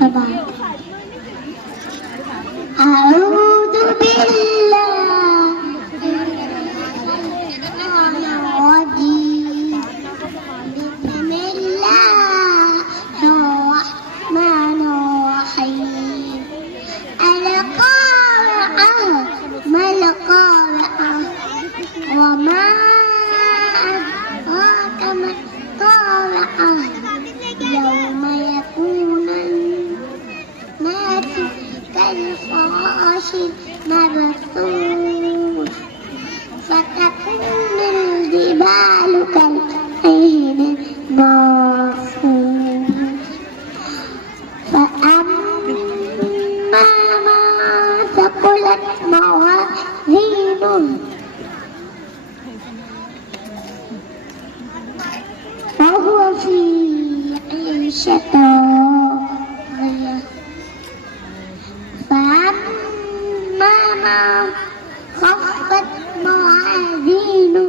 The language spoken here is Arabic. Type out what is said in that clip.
طبعا. أعوذ بالله الرجيم. بسم الله الرحمن الرحيم. القارعة ما القارعة وما أدراك ما القارعة يوم يكون الناس كالفراش المبثوث فتكون الجبال كالعهن المنفوش فأما من ثقلت موازينه فهو في عيشة راضية. فأما من خفت موازينه